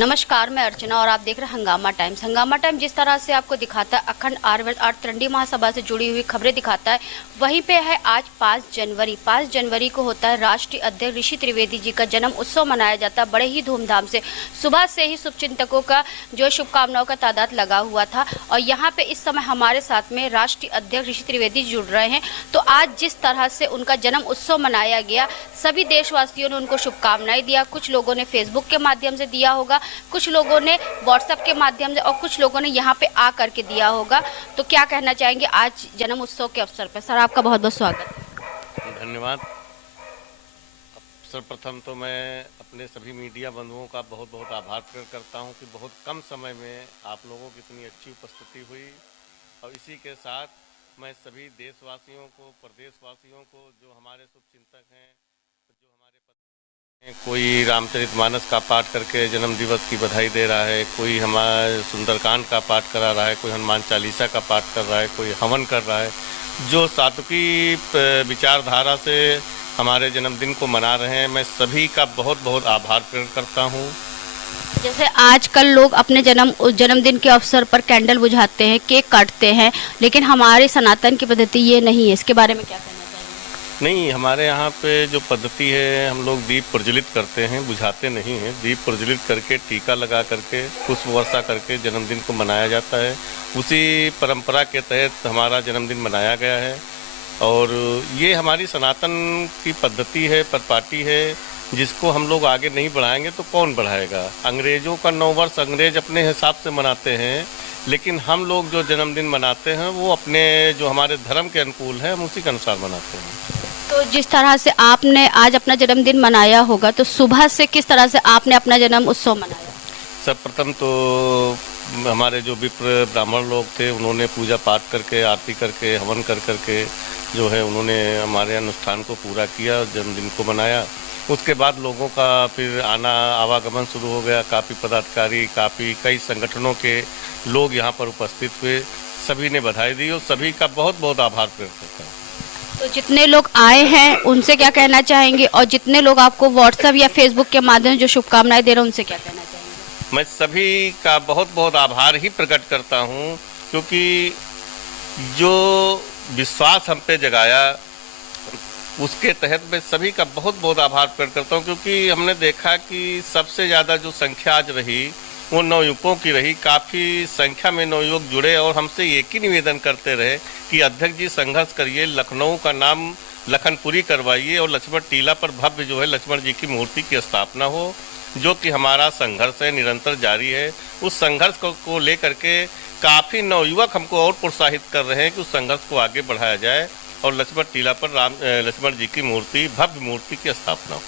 नमस्कार, मैं अर्चना और आप देख रहे हैं हंगामा टाइम्स। हंगामा टाइम जिस तरह से आपको दिखाता है अखंड आर्तरंडी महासभा से जुड़ी हुई खबरें दिखाता है, वहीं पे है आज 5 जनवरी को होता है राष्ट्रीय अध्यक्ष ऋषि त्रिवेदी जी का जन्म उत्सव मनाया जाता है बड़े ही धूमधाम से। सुबह से ही शुभचिंतकों का जो शुभकामनाओं का तादाद लगा हुआ था और यहाँ पे इस समय हमारे साथ में राष्ट्रीय अध्यक्ष ऋषि त्रिवेदी जुड़ रहे हैं। तो आज जिस तरह से उनका जन्म उत्सव मनाया गया, सभी देशवासियों ने उनको शुभकामनाएं दिया। कुछ लोगों ने फेसबुक के माध्यम से दिया होगा, कुछ लोगों ने व्हाट्सएप के माध्यम से और कुछ लोगों ने यहाँ पे आ करके दिया होगा। तो क्या कहना चाहेंगे आज जन्म उत्सव के अवसर पर? सर, आपका बहुत बहुत स्वागत है। धन्यवाद। सर्वप्रथम तो मैं अपने सभी मीडिया बंधुओं का बहुत बहुत आभार प्रकट करता हूँ कि बहुत कम समय में आप लोगों की इतनी अच्छी उपस्थिति हुई। और इसी के साथ मैं सभी देशवासियों को, प्रदेशवासियों को, जो हमारे शुभचिंतक हैं, जो हमारे कोई रामचरितमानस का पाठ करके जन्म दिवस की बधाई दे रहा है, कोई हमारे सुंदरकांड का पाठ करा रहा है, कोई हनुमान चालीसा का पाठ कर रहा है, कोई हवन कर रहा है, जो सात्विकी विचारधारा से हमारे जन्मदिन को मना रहे हैं, मैं सभी का बहुत बहुत आभार प्रकट करता हूँ। जैसे आजकल लोग अपने जन्मदिन के अवसर पर कैंडल बुझाते हैं, केक काटते हैं, लेकिन हमारे सनातन की पद्धति ये नहीं है। इसके बारे में क्या कहना चाहिए? नहीं, हमारे यहाँ पे जो पद्धति है, हम लोग दीप प्रज्वलित करते हैं, बुझाते नहीं हैं। दीप प्रज्वलित करके, टीका लगा करके, पुष्प वर्षा करके जन्मदिन को मनाया जाता है। उसी परंपरा के तहत हमारा जन्मदिन मनाया गया है और ये हमारी सनातन की पद्धति है, परिपाटी है, जिसको हम लोग आगे नहीं बढ़ाएंगे तो कौन बढ़ाएगा। अंग्रेज़ों का 9 वर्ष अंग्रेज अपने हिसाब से मनाते हैं, लेकिन हम लोग जो जन्मदिन मनाते हैं वो अपने जो हमारे धर्म के अनुकूल है, हम उसी के अनुसार मनाते हैं। तो जिस तरह से आपने आज अपना जन्मदिन मनाया होगा, तो सुबह से किस तरह से आपने अपना जन्म उत्सव मनाया? सर्वप्रथम तो हमारे जो विप्र ब्राह्मण लोग थे, उन्होंने पूजा पाठ करके, आरती करके, हवन कर करके जो है उन्होंने हमारे अनुष्ठान को पूरा किया, जन्मदिन को मनाया। उसके बाद लोगों का फिर आवागमन शुरू हो गया। काफ़ी पदाधिकारी, कई संगठनों के लोग यहाँ पर उपस्थित हुए, सभी ने बधाई दी और सभी का बहुत बहुत आभार प्रकट करता हूँ। तो जितने लोग आए हैं उनसे क्या कहना चाहेंगे, और जितने लोग आपको व्हाट्सएप या फेसबुक के माध्यम से जो शुभकामनाएं दे रहे हैं उनसे क्या कहना चाहेंगे? मैं सभी का बहुत बहुत आभार ही प्रकट करता हूँ, क्योंकि जो विश्वास हम पे जगाया उसके तहत मैं सभी का बहुत बहुत आभार प्रकट करता हूँ। क्योंकि हमने देखा कि सबसे ज़्यादा जो संख्या आज रही वो नवयुवकों की रही। काफ़ी संख्या में नवयुवक जुड़े और हमसे एक ही निवेदन करते रहे कि अध्यक्ष जी संघर्ष करिए, लखनऊ का नाम लखनपुरी करवाइए और लक्ष्मण टीला पर भव्य जो है लक्ष्मण जी की मूर्ति की स्थापना हो, जो कि हमारा संघर्ष है, निरंतर जारी है। उस संघर्ष को लेकर के काफ़ी नवयुवक हमको और प्रोत्साहित कर रहे हैं कि उस संघर्ष को आगे बढ़ाया जाए और लक्ष्मण टीला पर लक्ष्मण जी की मूर्ति, भव्य मूर्ति की स्थापना हो।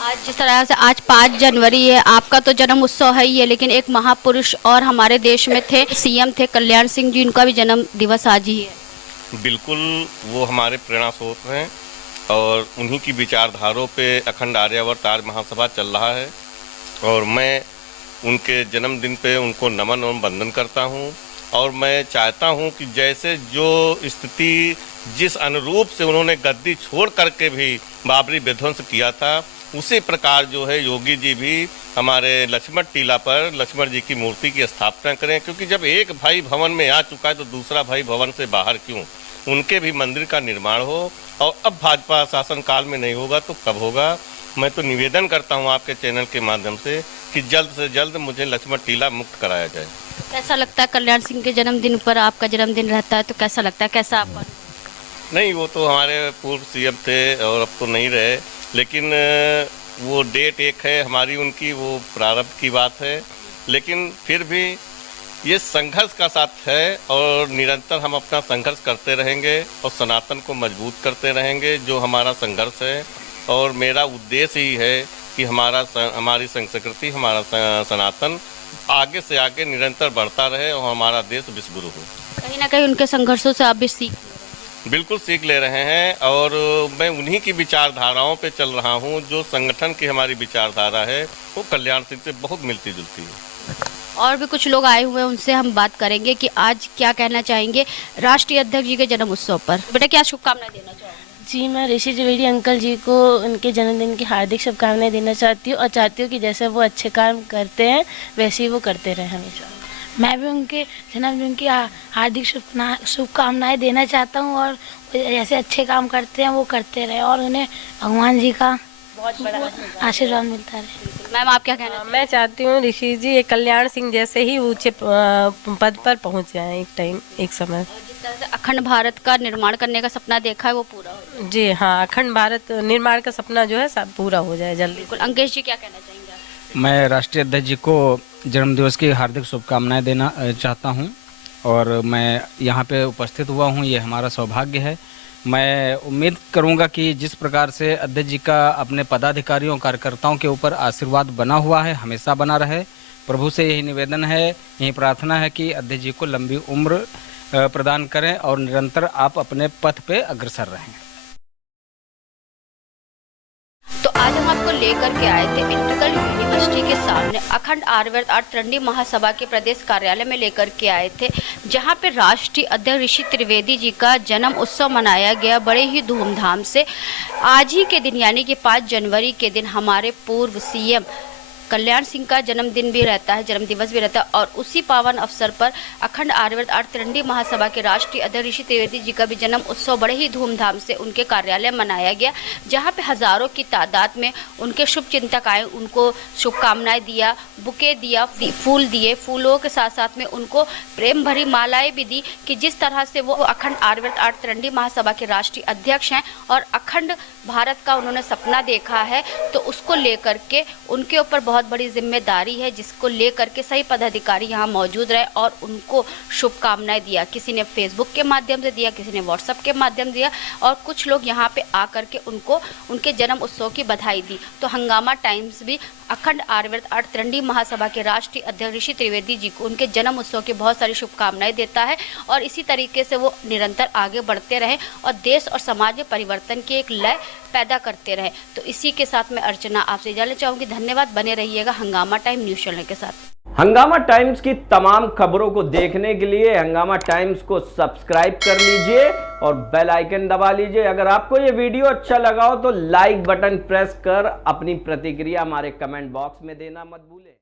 आज जिस तरह से आज 5 जनवरी है, आपका तो जन्म उत्सव है ही है, लेकिन एक महापुरुष और हमारे देश में थे, सीएम थे कल्याण सिंह जी, उनका भी जन्म दिवस आज ही है। बिल्कुल, वो हमारे प्रेरणा स्रोत हैं और उन्हीं की विचारधारों पे अखंड आर्यावर्त आर्य महासभा चल रहा है और मैं उनके जन्मदिन पे उनको नमन और वंदन करता हूँ। और मैं चाहता हूँ कि जैसे जो स्थिति जिस अनुरूप से उन्होंने गद्दी छोड़ करके भी बाबरी विध्वंस किया था, उसी प्रकार जो है योगी जी भी हमारे लक्ष्मण टीला पर लक्ष्मण जी की मूर्ति की स्थापना करें। क्योंकि जब एक भाई भवन में आ चुका है तो दूसरा भाई भवन से बाहर क्यों? उनके भी मंदिर का निर्माण हो। और अब भाजपा शासन काल में नहीं होगा तो कब होगा? मैं तो निवेदन करता हूं आपके चैनल के माध्यम से कि जल्द से जल्द मुझे लक्ष्मण टीला मुक्त कराया जाए। कैसा लगता है कल्याण सिंह के जन्मदिन पर आपका जन्मदिन रहता है, तो कैसा लगता है, कैसा आपका? नहीं, वो तो हमारे पूर्व सीएम थे और अब तो नहीं रहे, लेकिन वो डेट एक है हमारी, उनकी वो प्रारंभ की बात है। लेकिन फिर भी ये संघर्ष का साथ है और निरंतर हम अपना संघर्ष करते रहेंगे और सनातन को मजबूत करते रहेंगे, जो हमारा संघर्ष है। और मेरा उद्देश्य ही है कि हमारी संस्कृति, हमारा सनातन आगे से आगे निरंतर बढ़ता रहे और हमारा देश विश्वगुरु हो। कहीं ना कहीं उनके संघर्षों से आप भी बिल्कुल सीख ले रहे हैं और मैं उन्हीं की विचारधाराओं पे चल रहा हूं। जो संगठन की हमारी विचारधारा है वो कल्याण सिंह से बहुत मिलती जुलती है। और भी कुछ लोग आए हुए हैं, उनसे हम बात करेंगे कि आज क्या कहना चाहेंगे राष्ट्रीय अध्यक्ष जी के जन्म उत्सव पर। बेटा, क्या शुभकामनाएं देना चाहोगे? जी, मैं ऋषि त्रिवेदी अंकल जी को उनके जन्मदिन की हार्दिक शुभकामनाएं देना चाहती हूँ और चाहती हूँ कि जैसे वो अच्छे काम करते हैं वैसे ही वो करते रहें हमेशा। मैं भी उनके जन्मदिन की हार्दिक शुभकामनाएं देना चाहता हूँ और जैसे अच्छे काम करते हैं वो करते रहे और उन्हें भगवान जी का बहुत बड़ा आशीर्वाद मिलता रहे। मैम आप क्या कहना मैं चाहती हूँ ऋषि जी ये कल्याण सिंह जैसे ही ऊंचे पद पर पहुँच जाएं एक समय। जिस तरह से अखंड भारत का निर्माण करने का सपना देखा है वो पूरा हो? जी हाँ, अखंड भारत निर्माण का सपना जो है सब पूरा हो जाए जल्दी। बिल्कुल। अंकेश जी क्या कहना चाहेंगे आप? मैं राष्ट्रीय अध्यक्ष जी को जन्मदिवस की हार्दिक शुभकामनाएं देना चाहता हूं और मैं यहां पे उपस्थित हुआ हूं, ये हमारा सौभाग्य है। मैं उम्मीद करूंगा कि जिस प्रकार से अध्यक्ष जी का अपने पदाधिकारियों कार्यकर्ताओं के ऊपर आशीर्वाद बना हुआ है हमेशा बना रहे। प्रभु से यही निवेदन है, यही प्रार्थना है कि अध्यक्ष जी को लंबी उम्र प्रदान करें और निरंतर आप अपने पथ पे अग्रसर रहें। तो आज हम आपको लेकर के आए थे इंटीग्रल यूनिवर्सिटी के सामने अखंड आर्यवर्त आर्ट त्रिरंडी महासभा के प्रदेश कार्यालय में लेकर के आए थे, जहां पे राष्ट्रीय अध्यक्ष ऋषि त्रिवेदी जी का जन्म उत्सव मनाया गया बड़े ही धूमधाम से। आज ही के दिन यानी कि 5 जनवरी के दिन हमारे पूर्व सीएम कल्याण सिंह का जन्मदिन भी रहता है, जन्म दिवस भी रहता है और उसी पावन अवसर पर अखंड आर्यवर्त आर्ट त्रिरंडी महासभा के राष्ट्रीय अध्यक्ष ऋषि त्रिवेदी जी का भी जन्म उत्सव बड़े ही धूमधाम से उनके कार्यालय मनाया गया, जहां पे हजारों की तादाद में उनके शुभ चिंतक आए, उनको शुभकामनाएं दिया, बुके दिया, फूल दिए, फूलों के साथ साथ में उनको प्रेम भरी मालाएं भी दी कि जिस तरह से वो अखंड आर्यवर्त आर्ट त्रिरंडी महासभा के राष्ट्रीय अध्यक्ष हैं और अखंड भारत का उन्होंने सपना देखा है, तो उसको लेकर के उनके ऊपर बहुत बड़ी जिम्मेदारी है, जिसको लेकर के सही पदाधिकारी यहाँ मौजूद रहे और उनको शुभकामनाएं दिया। किसी ने फेसबुक के माध्यम से दिया, किसी ने व्हाट्सएप के माध्यम दिया और कुछ लोग यहाँ पे आकर के उनको उनके जन्म उत्सव की बधाई दी। तो हंगामा टाइम्स भी अखंड आर्यवर्त आर्ट त्रिरंडी महासभा के राष्ट्रीय अध्यक्ष ऋषि त्रिवेदी जी को उनके जन्म उत्सव की बहुत सारी शुभकामनाएं देता है और इसी तरीके से वो निरंतर आगे बढ़ते रहें और देश और समाज में परिवर्तन की एक लय पैदा करते रहे। तो इसी के साथ मैं अर्चना आपसे जाना चाहूँगी। धन्यवाद, बने रहिएगा हंगामा टाइम न्यूज चैनल के साथ। हंगामा टाइम्स की तमाम खबरों को देखने के लिए हंगामा टाइम्स को सब्सक्राइब कर लीजिए और बेल आइकन दबा लीजिए। अगर आपको ये वीडियो अच्छा लगा हो तो लाइक बटन प्रेस कर अपनी प्रतिक्रिया हमारे कमेंट बॉक्स में देना मत भूलें।